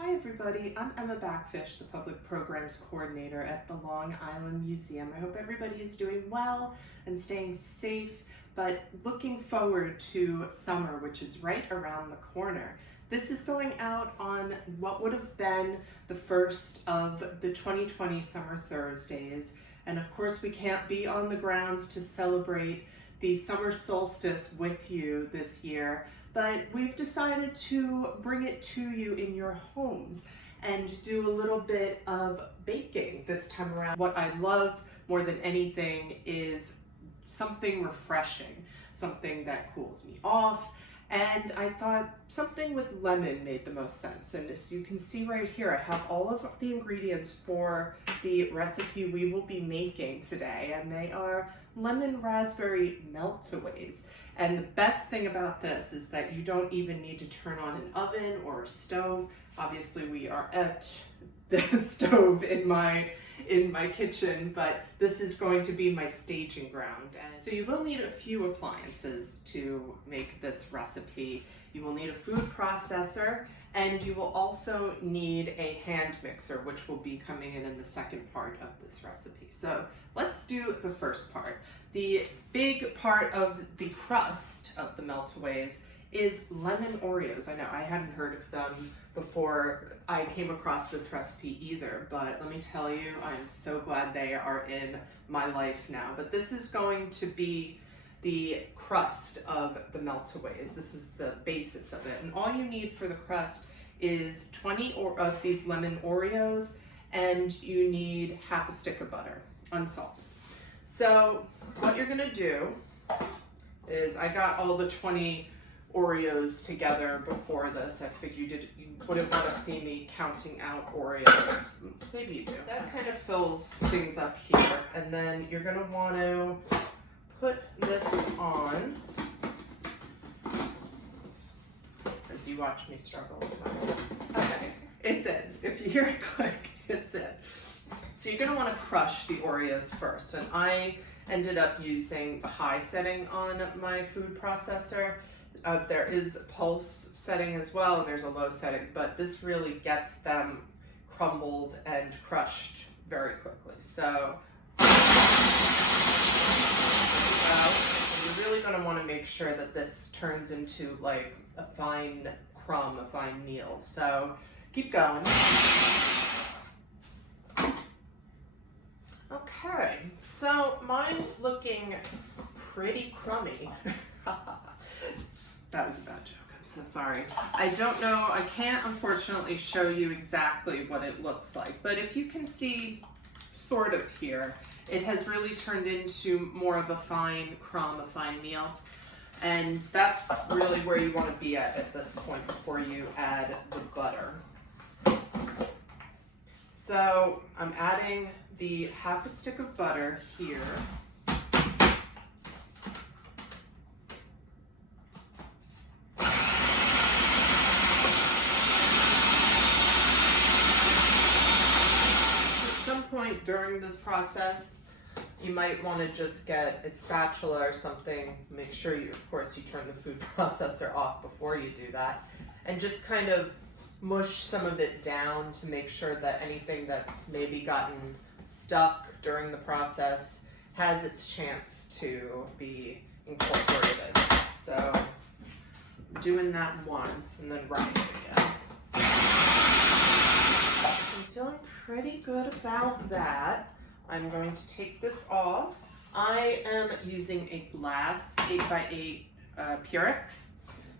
Hi everybody, I'm Emma Backfish, the Public Programs Coordinator at the Long Island Museum. I hope everybody is doing well and staying safe, but looking forward to summer, which is right around the corner. This is going out on what would have been the first of the 2020 Summer Thursdays. And of course we can't be on the grounds to celebrate the summer solstice with you this year, but we've decided to bring it to you in your homes and do a little bit of baking this time around. What I love more than anything is something refreshing, something that cools me off, and I thought something with lemon made the most sense. And as you can see right here, I have all of the ingredients for the recipe we will be making today, and they are lemon raspberry meltaways. And the best thing about this is that you don't even need to turn on an oven or a stove. Obviously we are at the stove in my kitchen, but this is going to be my staging ground. And so you will need a few appliances to make this recipe. You will need a food processor, and you will also need a hand mixer, which will be coming in the second part of this recipe. So let's do the first part. The big part of the crust of the Meltaways is Lemon Oreos. I know I hadn't heard of them before I came across this recipe either, but let me tell you, I'm so glad they are in my life now. But this is going to be the crust of the Meltaways. This is the basis of it. And all you need for the crust is 20 of these Lemon Oreos, and you need half a stick of butter, unsalted. So what you're gonna do is, I got all the 20 Oreos together before this. I figured you wouldn't want to see me counting out Oreos. Maybe you do. That kind of fills things up here. And then you're gonna want to put this on as you watch me struggle with my... Okay, it's in. If you hear it click, it's in. So you're gonna wanna crush the Oreos first. And I ended up using the high setting on my food processor. There is a pulse setting as well, and there's a low setting, but this really gets them crumbled and crushed very quickly. So you're really gonna wanna make sure that this turns into like a fine crumb, a fine meal. So keep going. Okay, so mine's looking pretty crummy. That was a bad joke, I'm so sorry. I don't know, I can't unfortunately show you exactly what it looks like, but if you can see sort of here, it has really turned into more of a fine crumb, a fine meal. And that's really where you want to be at this point before you add the butter. So I'm adding the half a stick of butter here. Point during this process, you might want to just get a spatula or something. Make sure you, of course, you turn the food processor off before you do that, and just kind of mush some of it down to make sure that anything that's maybe gotten stuck during the process has its chance to be incorporated. So doing that once and then writing it again. I'm feeling pretty good about that. I'm going to take this off. I am using a glass 8x8 Purex.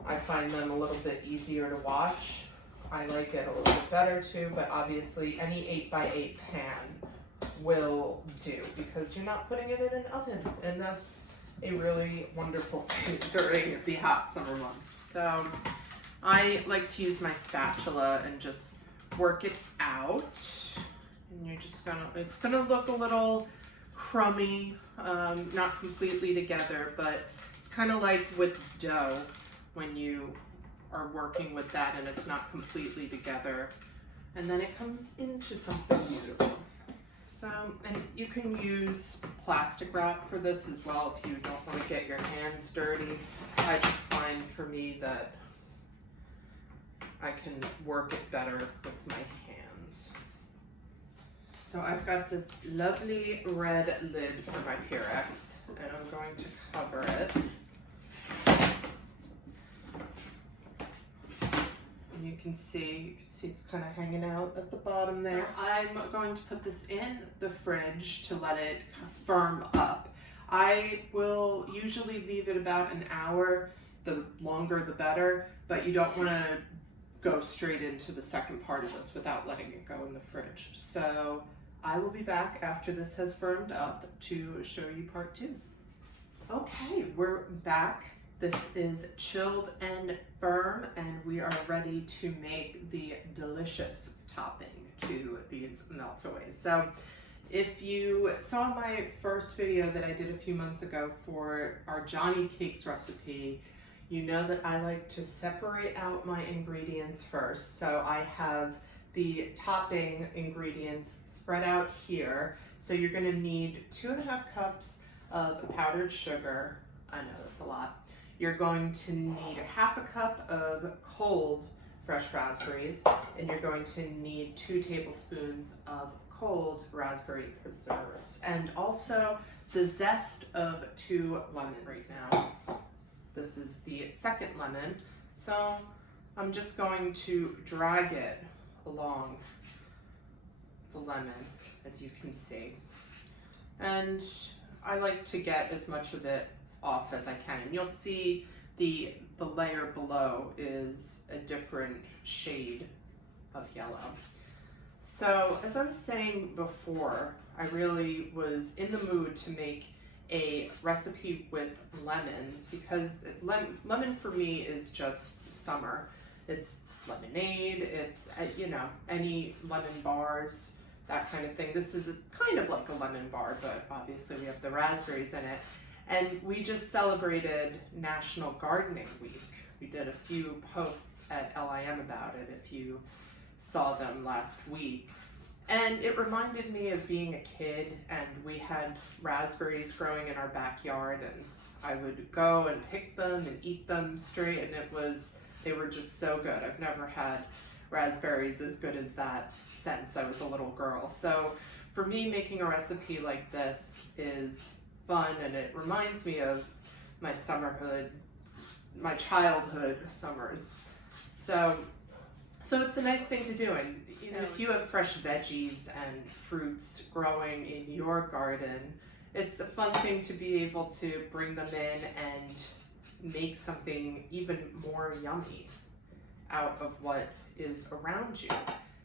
I find them a little bit easier to wash. I like it a little bit better too, but obviously any 8x8 pan will do because you're not putting it in an oven, and that's a really wonderful thing during the hot summer months. So I like to use my spatula and just work it out, and you're just gonna, it's gonna look a little crummy, not completely together, but it's kind of like with dough when you are working with that and it's not completely together, and then it comes into something beautiful. So, and you can use plastic wrap for this as well if you don't want to get your hands dirty. I just find for me that I can work it better with my hands. So I've got this lovely red lid for my Pyrex, and I'm going to cover it. And you can see it's kind of hanging out at the bottom there. I'm going to put this in the fridge to let it firm up. I will usually leave it about an hour. The longer the better, but you don't want to go straight into the second part of this without letting it go in the fridge. So I will be back after this has firmed up to show you part 2. Okay, we're back. This is chilled and firm, and we are ready to make the delicious topping to these Meltaways. So if you saw my first video that I did a few months ago for our Johnny Cakes recipe, you know that I like to separate out my ingredients first. So I have the topping ingredients spread out here. So you're gonna need 2.5 cups of powdered sugar. I know that's a lot. You're going to need 1/2 cup of cold fresh raspberries, and you're going to need 2 tablespoons of cold raspberry preserves, and also the zest of 2 lemons. Right now, this is the second lemon, so I'm just going to drag it along the lemon, as you can see. And I like to get as much of it off as I can. And you'll see the layer below is a different shade of yellow. So as I was saying before, I really was in the mood to make a recipe with lemons, because lemon for me is just summer. It's lemonade, it's, you know, any lemon bars, that kind of thing. This is kind of like a lemon bar, but obviously we have the raspberries in it. And we just celebrated National Gardening Week. We did a few posts at LIM about it, if you saw them last week. And it reminded me of being a kid, and we had raspberries growing in our backyard, and I would go and pick them and eat them straight, and they were just so good. I've never had raspberries as good as that since I was a little girl. So for me, making a recipe like this is fun, and it reminds me of my summerhood, my childhood summers. So it's a nice thing to do. And you know, if you have fresh veggies and fruits growing in your garden, it's a fun thing to be able to bring them in and make something even more yummy out of what is around you.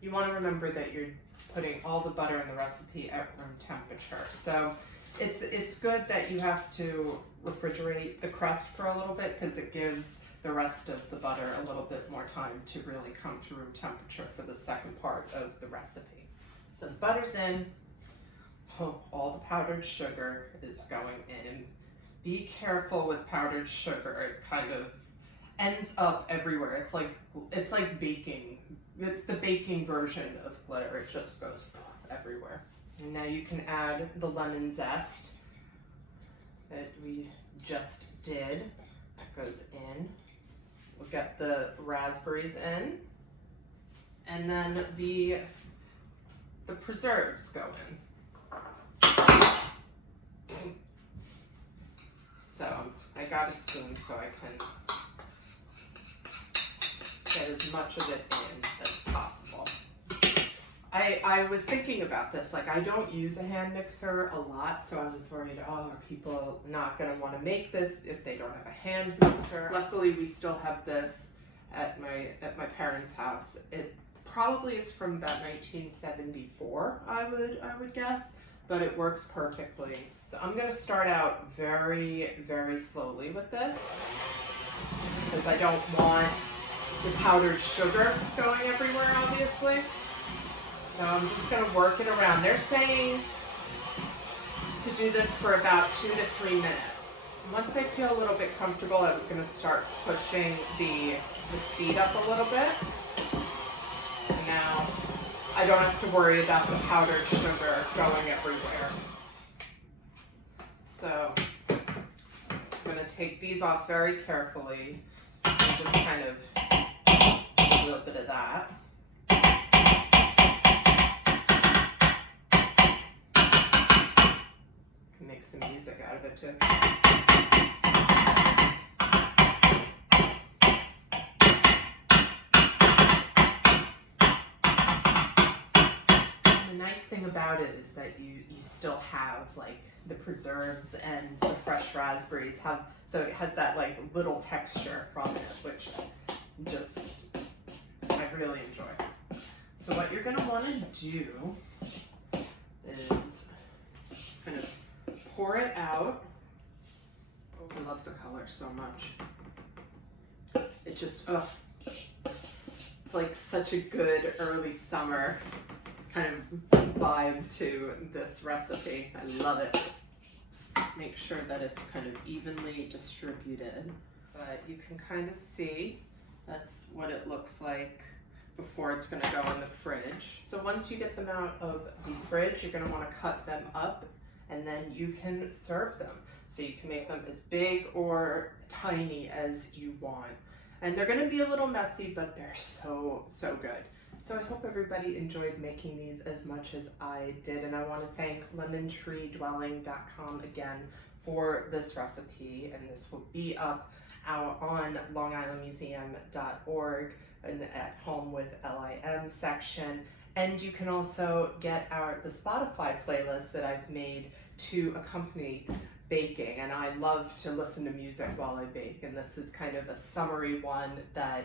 You want to remember that you're putting all the butter in the recipe at room temperature. So it's good that you have to refrigerate the crust for a little bit, because it gives the rest of the butter a little bit more time to really come to room temperature for the second part of the recipe. So the butter's in, all the powdered sugar is going in, and be careful with powdered sugar. It kind of ends up everywhere. It's like baking. It's the baking version of glitter. It just goes everywhere. And now you can add the lemon zest that we just did. That goes in. We'll get the raspberries in, and then the preserves go in. So I got a spoon so I can get as much of it in as possible. I was thinking about this, like I don't use a hand mixer a lot, so I was worried, oh, are people not gonna wanna make this if they don't have a hand mixer? Luckily, we still have this at my parents' house. It probably is from about 1974, I would guess, but it works perfectly. So I'm gonna start out very, very slowly with this, because I don't want the powdered sugar going everywhere, obviously. So I'm just going to work it around. They're saying to do this for about 2 to 3 minutes. Once I feel a little bit comfortable, I'm going to start pushing the speed up a little bit. So now I don't have to worry about the powdered sugar going everywhere. So I'm going to take these off very carefully and just kind of a little bit of that. Can make some music out of it too. And the nice thing about it is that you still have like the preserves and the fresh raspberries so it has that like little texture from it, which just I really enjoy. So what you're gonna want to do is kind of pour it out. Oh, I love the color so much. It just, it's like such a good early summer kind of vibe to this recipe. I love it. Make sure that it's kind of evenly distributed, but you can kind of see that's what it looks like before it's going to go in the fridge. So once you get them out of the fridge, you're going to want to cut them up and then you can serve them. So you can make them as big or tiny as you want. And they're going to be a little messy, but they're so good. So I hope everybody enjoyed making these as much as I did, and I want to thank lemontreedwelling.com again for this recipe, and this will be up on longislandmuseum.org in the At Home with LIM section, and you can also get the Spotify playlist that I've made to accompany baking, and I love to listen to music while I bake, and this is kind of a summery one that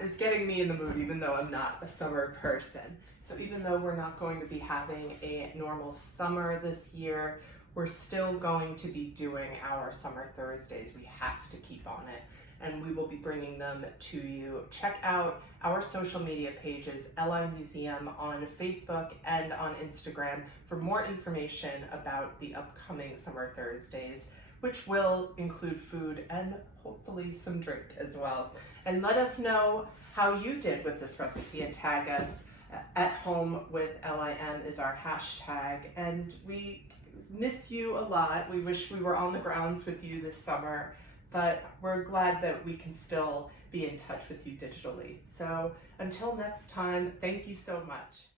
is getting me in the mood, even though I'm not a summer person. So even though we're not going to be having a normal summer this year, we're still going to be doing our summer Thursdays. We have to keep on it, and we will be bringing them to you. Check out our social media pages, LI Museum on Facebook and on Instagram for more information about the upcoming summer Thursdays, which will include food and hopefully some drink as well. And let us know how you did with this recipe and tag us. At Home with LIM is our hashtag, and we miss you a lot. We wish we were on the grounds with you this summer, but we're glad that we can still be in touch with you digitally. So until next time, thank you so much.